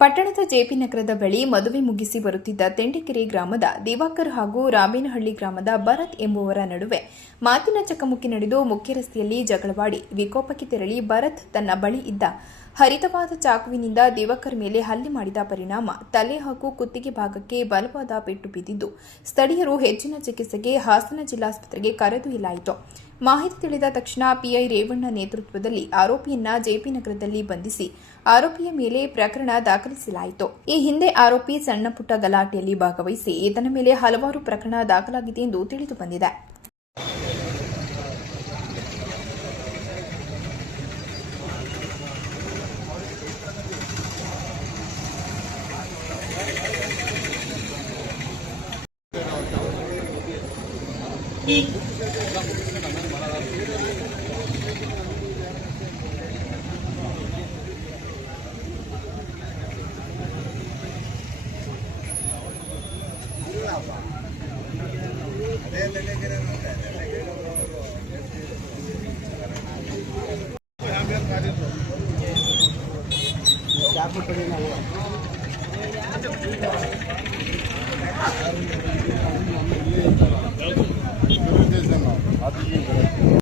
ಪಟ್ಟಣದ ಜೆಪಿ ನಗರದ ಬಳಿ ಮದುವೆ ಮುಗಿಸಿ ಬರುತ್ತಿದ್ದ ತೆಂಡಿಕೆರೆ ಗ್ರಾಮದ ದಿವಾಕರ್ ಹಾಗೂ ರಾಮೇನಹಳ್ಳಿ ಗ್ರಾಮದ ಭರತ್ ಎಂಬುವರ ನಡುವೆ ಮಾತಿನ ಚಕಮಕಿ ನಡೆದು ಮುಖ್ಯ ರಸ್ತೆಯಲ್ಲಿ ಜಗಳವಾಡಿ ವಿಕೋಪಕ್ಕೆ ತೆರಳಿ ಭರತ್ ತನ್ನ ಬಳಿ ಇದ್ದ ಹರಿತವಾದ ಚಾಕುವಿನಿಂದ ದಿವಾಕರ್ ಮೇಲೆ ಹಲ್ಲೆ ಮಾಡಿದ ಪರಿಣಾಮ ತಲೆ ಹಾಗೂ ಕುತ್ತಿಗೆ ಭಾಗಕ್ಕೆ ಬಲವಾದ ಪೆಟ್ಟು ಬಿದ್ದಿದ್ದು ಸ್ಥಳೀಯರು ಹೆಚ್ಚಿನ ಚಿಕಿತ್ಸೆಗೆ ಹಾಸನ ಜಿಲ್ಲಾಸ್ಪತ್ರೆಗೆ ಕರೆದೊಯ್ಯಲಾಯಿತು. ಮಾಹಿತಿ ತಿಳಿದ ತಕ್ಷಣ ಪಿಐ ರೇವಣ್ಣ ನೇತೃತ್ವದಲ್ಲಿ ಆರೋಪಿಯನ್ನ ಜೆಪಿ ನಗರದಲ್ಲಿ ಬಂಧಿಸಿ ಆರೋಪಿಯ ಮೇಲೆ ಪ್ರಕರಣ ದಾಖಲಿಸಲಾಯಿತು. ಈ ಹಿಂದೆ ಆರೋಪಿ ಸಣ್ಣಪುಟ್ಟ ಗಲಾಟೆಯಲ್ಲಿ ಭಾಗವಹಿಸಿ ಈತನ ಮೇಲೆ ಹಲವಾರು ಪ್ರಕರಣ ದಾಖಲಾಗಿದೆ ಎಂದು ತಿಳಿದು ಬಂದಿದೆ. क्या